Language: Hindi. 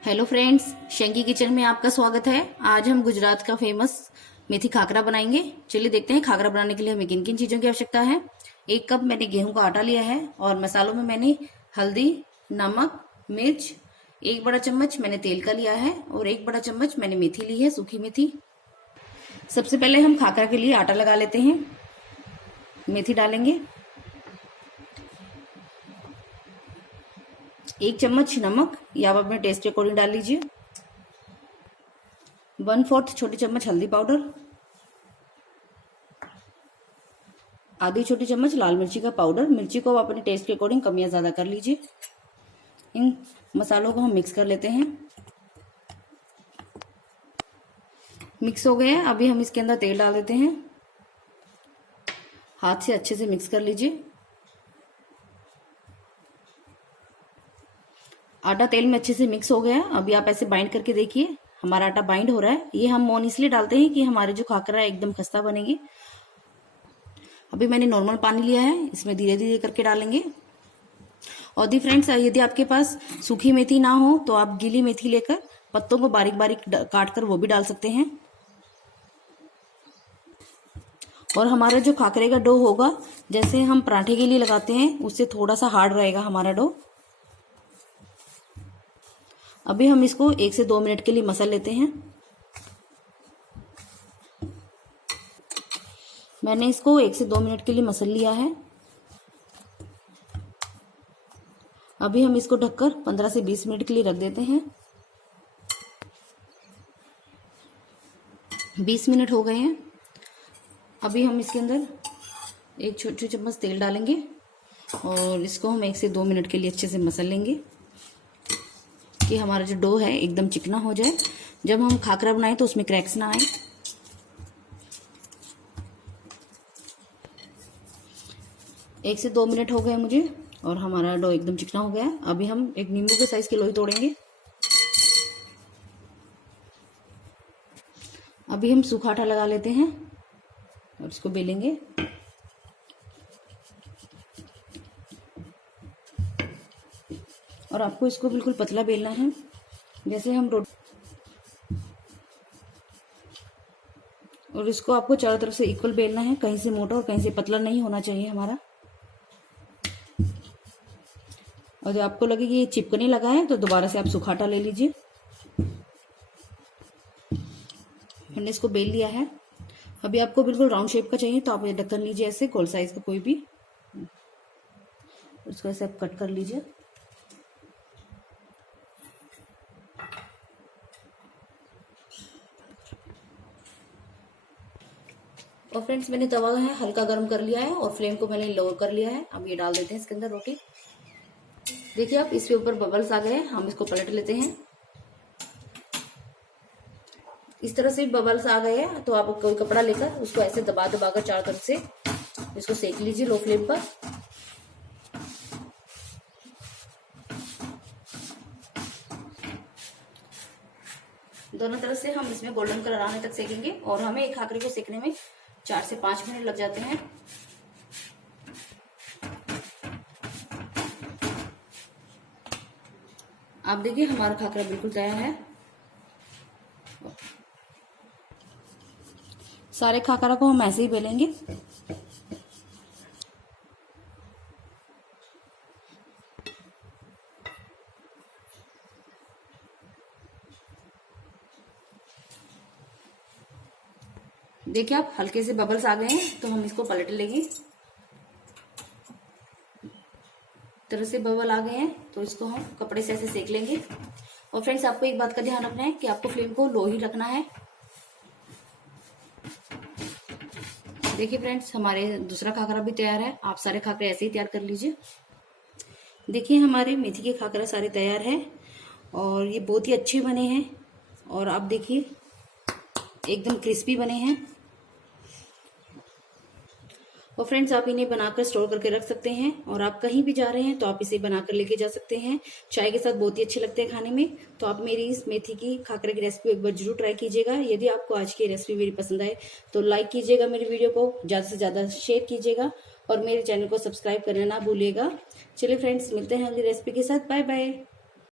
हेलो फ्रेंड्स, शंकी किचन में आपका स्वागत है। आज हम गुजरात का फेमस मेथी खाकरा बनाएंगे। चलिए देखते हैं खाकरा बनाने के लिए हमें किन किन चीजों की आवश्यकता है। 1 कप मैंने गेहूं का आटा लिया है और मसालों में मैंने हल्दी, नमक, मिर्च, 1 बड़ा चम्मच मैंने तेल का लिया है और 1 बड़ा चम्मच मैंने मेथी ली है, सूखी मेथी। सबसे पहले हम खाकरा के लिए आटा लगा लेते हैं। मेथी डालेंगे, 1 चम्मच नमक या आप अपने टेस्ट के अकॉर्डिंग डाल लीजिए। 1/4 छोटी चम्मच हल्दी पाउडर, आधी छोटी चम्मच लाल मिर्ची का पाउडर। मिर्ची को आप अपने टेस्ट के अकॉर्डिंग कम या ज्यादा कर लीजिए। इन मसालों को हम मिक्स कर लेते हैं। मिक्स हो गए हैं, अभी हम इसके अंदर तेल डाल देते हैं। हाथ से अच्छे से मिक्स कर लीजिए। आटा तेल में अच्छे से मिक्स हो गया। अभी आप ऐसे बाइंड करके देखिए, हमारा आटा बाइंड हो रहा है। ये हम मोन इसलिए डालते हैं कि हमारे जो खाकरा है एकदम खस्ता बनेगी। अभी मैंने नॉर्मल पानी लिया है, इसमें धीरे धीरे करके डालेंगे। और दी फ्रेंड्स, यदि आपके पास सूखी मेथी ना हो तो आप गीली मेथी लेकर पत्तों को बारीक बारीक काट कर वो भी डाल सकते हैं। और हमारा जो खाकरे का डो होगा, जैसे हम पराठे के लिए लगाते हैं, उससे थोड़ा सा हार्ड रहेगा हमारा डो। अभी हम इसको 1 से 2 मिनट के लिए मसल लेते हैं। मैंने इसको 1 से 2 मिनट के लिए मसल लिया है। अभी हम इसको ढककर 15 से 20 मिनट के लिए रख देते हैं। 20 मिनट हो गए हैं। अभी हम इसके अंदर 1 छोटी चम्मच तेल डालेंगे और इसको हम 1 से 2 मिनट के लिए अच्छे से मसल लेंगे कि हमारा जो डो है एकदम चिकना हो जाए। जब हम खाकरा बनाएं तो उसमें क्रैक्स ना आए। 1 से 2 मिनट हो गए मुझे और हमारा डो एकदम चिकना हो गया। अभी हम एक नींबू के साइज की लोई तोड़ेंगे। अभी हम सूखा आटा लगा लेते हैं और इसको बेलेंगे। और आपको इसको बिल्कुल पतला बेलना है, जैसे हम रोटी। और इसको आपको चारों तरफ से इक्वल बेलना है, कहीं से मोटा और कहीं से पतला नहीं होना चाहिए हमारा। और जब आपको लगे कि ये चिपकने लगा है तो दोबारा से आप सूखा आटा ले लीजिए। मैंने इसको बेल लिया है। अभी आपको बिल्कुल राउंड शेप का चाहिए तो आप ये ढक्कन लीजिए, ऐसे गोल साइज का कोई भी। इसको ऐसे आप कट कर लीजिए। और फ्रेंड्स, मैंने तवा है हल्का गर्म कर लिया है और फ्लेम को मैंने लोअर कर लिया है। अब ये डाल देते हैं इसके अंदर रोटी। देखिए आप, इसके ऊपर बबल्स आ गए हैं, हम इसको पलट लेते हैं। इस तरह से बबल्स आ गए हैं तो आप कोई कपड़ा लेकर उसको ऐसे दबा दबा कर चारों तरफ से इसको सेक लीजिए लो फ्लेम पर। दोनों तरफ से हम इसमें गोल्डन कलर आने तक सेकेंगे और हमें एक खाकरे को सेकने में 4 से 5 मिनट लग जाते हैं। आप देखिए हमारा खाकरा बिल्कुल तैयार है। सारे खाकरा को हम ऐसे ही बेलेंगे। देखिए आप, हल्के से बबल्स आ गए हैं तो हम इसको पलट लेंगे। तरह से बबल आ गए हैं तो इसको हम कपड़े से ऐसे सेक लेंगे। और फ्रेंड्स, आपको एक बात का ध्यान रखना है कि आपको फ्लेम को लो ही रखना है। देखिए फ्रेंड्स, हमारे दूसरा खाकरा भी तैयार है। आप सारे खाकरे ऐसे ही तैयार कर लीजिए। देखिए हमारे मेथी के खाकरा सारे तैयार हैं और ये बहुत ही अच्छे बने हैं। और आप देखिए एकदम क्रिस्पी बने हैं। और फ्रेंड्स, आप इन्हें बनाकर स्टोर करके रख सकते हैं और आप कहीं भी जा रहे हैं तो आप इसे बनाकर लेके जा सकते हैं। चाय के साथ बहुत ही अच्छे लगते हैं खाने में। तो आप मेरी इस मेथी की खाकरे की रेसिपी एक बार जरूर ट्राई कीजिएगा। यदि आपको आज की रेसिपी मेरी पसंद आए तो लाइक कीजिएगा, मेरे वीडियो को ज्यादा से ज्यादा शेयर कीजिएगा और मेरे चैनल को सब्सक्राइब करना ना भूलिएगा। चलिए फ्रेंड्स, मिलते हैं अगली रेसिपी के साथ। Bye bye.